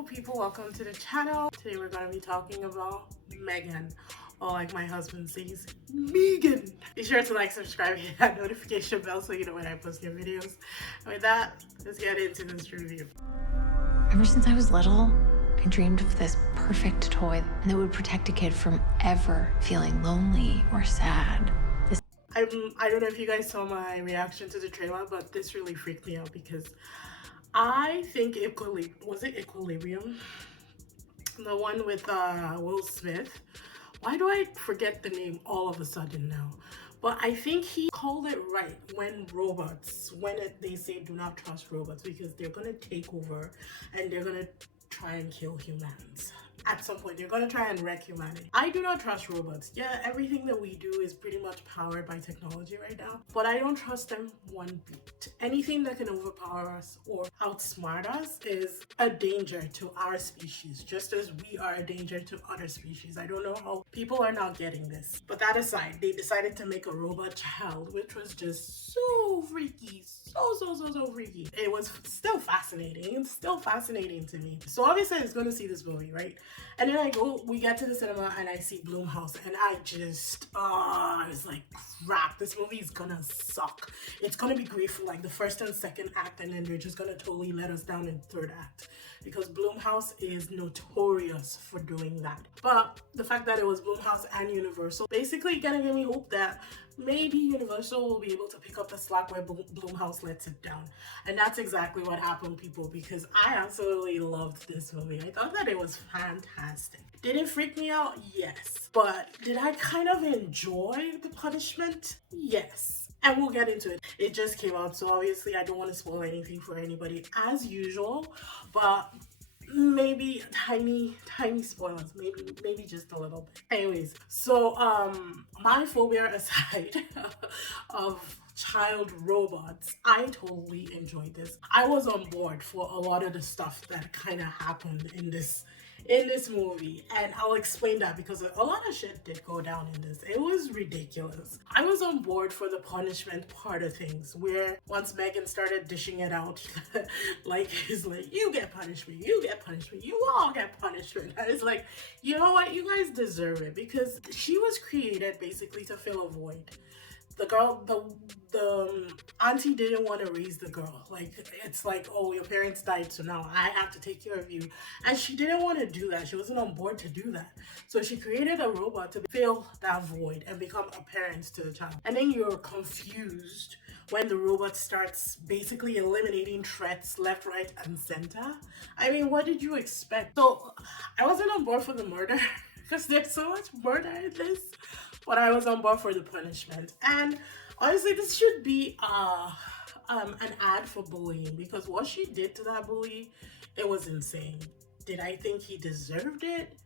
beautiful people, welcome to the channel. Today we're going to be talking about Megan, or like my husband says, Megan. Be sure to like, subscribe, hit that notification bell so you know when I post new videos. And with that, let's get into this review. Ever since I was little, I dreamed of this perfect toy that would protect a kid from ever feeling lonely or sad. I don't know if you guys saw my reaction to the trailer, but this really freaked me out because I think Equilibrium, the one with Will Smith. Why do I forget the name all of a sudden now? But I think he called it right when they say do not trust robots because they're gonna take over and they're gonna try and kill humans. At some point, they're gonna try and wreck humanity. I do not trust robots. Yeah, everything that we do is pretty much powered by technology right now, but I don't trust them one bit. Anything that can overpower us or outsmart us is a danger to our species, just as we are a danger to other species. I don't know how people are not getting this. But that aside, they decided to make a robot child, which was just so freaky, so freaky. It was still fascinating. It's still fascinating to me. So obviously I was going to see this movie, right? And then we get to the cinema and I see Blumhouse and I was like, crap, this movie is gonna suck. It's gonna be great for like the first and second act, and then they're just gonna totally let us down in the third act because Blumhouse is notorious for doing that. But the fact that it was Blumhouse and Universal basically gonna give me hope that maybe Universal will be able to pick up the slack where Blumhouse lets it down. And that's exactly what happened, people, because I absolutely loved this movie. I thought that it was fantastic. Did it freak me out? Yes. But did I kind of enjoy the punishment? Yes. And we'll get into it. It just came out, so obviously I don't want to spoil anything for anybody as usual, but maybe tiny spoilers, maybe just a little bit. Anyways, so my phobia aside of child robots, I totally enjoyed this. I was on board for a lot of the stuff that kind of happened in this movie, and I'll explain that because a lot of shit did go down in this. It was ridiculous. I was on board for the punishment part of things, where once Megan started dishing it out, he's like, you get punishment, you get punishment, you all get punishment. And it's like, you know what, you guys deserve it, because she was created basically to fill a void. The girl, the auntie didn't want to raise the girl. Like, it's like, oh, your parents died, so now I have to take care of you. And she didn't want to do that. She wasn't on board to do that. So she created a robot to fill that void and become a parent to the child. And then you're confused when the robot starts basically eliminating threats left, right, and center. I mean, what did you expect? So I wasn't on board for the murder because there's so much murder in this. But I was on board for the punishment. And honestly, this should be an ad for bullying, because what she did to that bully, it was insane. Did I think he deserved it?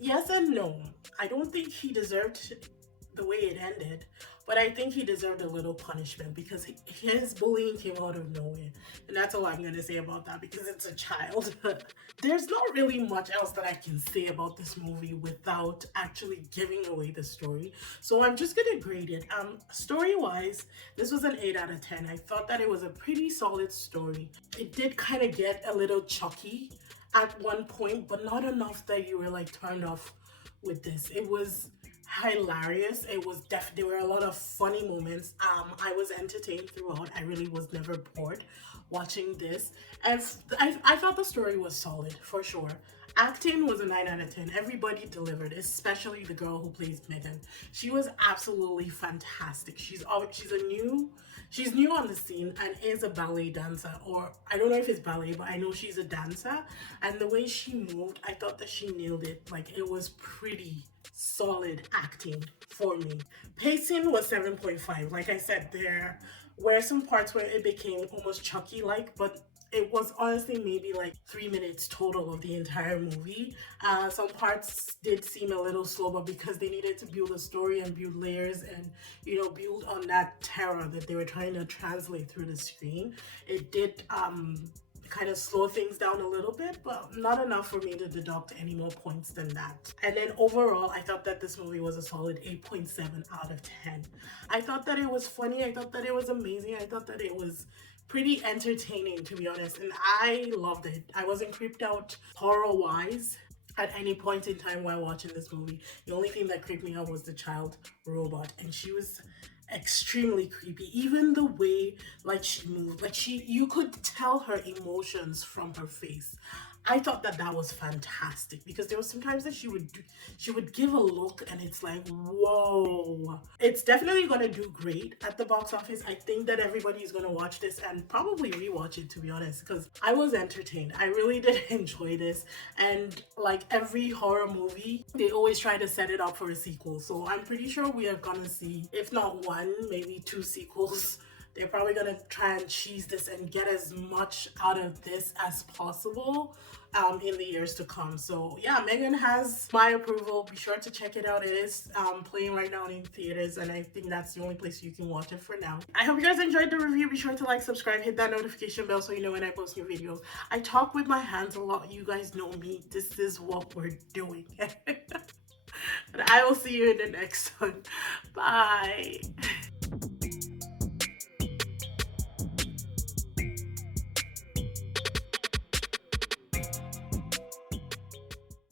Yes and no. I don't think he deserved the way it ended, but I think he deserved a little punishment because his bullying came out of nowhere. And that's all I'm going to say about that, because it's a child. There's not really much else that I can say about this movie without actually giving away the story. So I'm just going to grade it. Story-wise, this was an 8 out of 10. I thought that it was a pretty solid story. It did kind of get a little chucky at one point, but not enough that you were like turned off with this. It was hilarious. It was there were a lot of funny moments. I was entertained throughout. I really was never bored watching this, and I thought the story was solid for sure. Acting was a 9 out of 10. Everybody delivered, especially the girl who plays Megan. She was absolutely fantastic. She's new on the scene and is a ballet dancer, or I don't know if it's ballet, but I know she's a dancer. And the way she moved, I thought that she nailed it. Like, it was pretty solid acting for me. Pacing was 7.5. Like I said, there were some parts where it became almost Chucky-like, but it was honestly maybe like 3 minutes total of the entire movie. Some parts did seem a little slow, but because they needed to build a story and build layers and, you know, build on that terror that they were trying to translate through the screen, it did kind of slow things down a little bit, but not enough for me to deduct any more points than that. And then overall, I thought that this movie was a solid 8.7 out of 10. I thought that it was funny. I thought that it was amazing. I thought that it was pretty entertaining, to be honest, and I loved it. I wasn't creeped out horror wise at any point in time while watching this movie. The only thing that creeped me out was the child robot, and she was extremely creepy. Even the way like she moved, like you could tell her emotions from her face. I thought that that was fantastic because there was sometimes that she would give a look and it's like, whoa. It's definitely gonna do great at the box office. I think that everybody is gonna watch this and probably rewatch it, to be honest, because I was entertained. I really did enjoy this, and like every horror movie, they always try to set it up for a sequel. So I'm pretty sure we are gonna see, if not one, maybe two sequels. They're probably gonna try and cheese this and get as much out of this as possible in the years to come. So yeah, M3gan has my approval. Be sure to check it out. It is playing right now in theaters, and I think that's the only place you can watch it for now. I hope you guys enjoyed the review. Be sure to like, subscribe, hit that notification bell so you know when I post new videos. I talk with my hands a lot. You guys know me. This is what we're doing. And I will see you in the next one. Bye.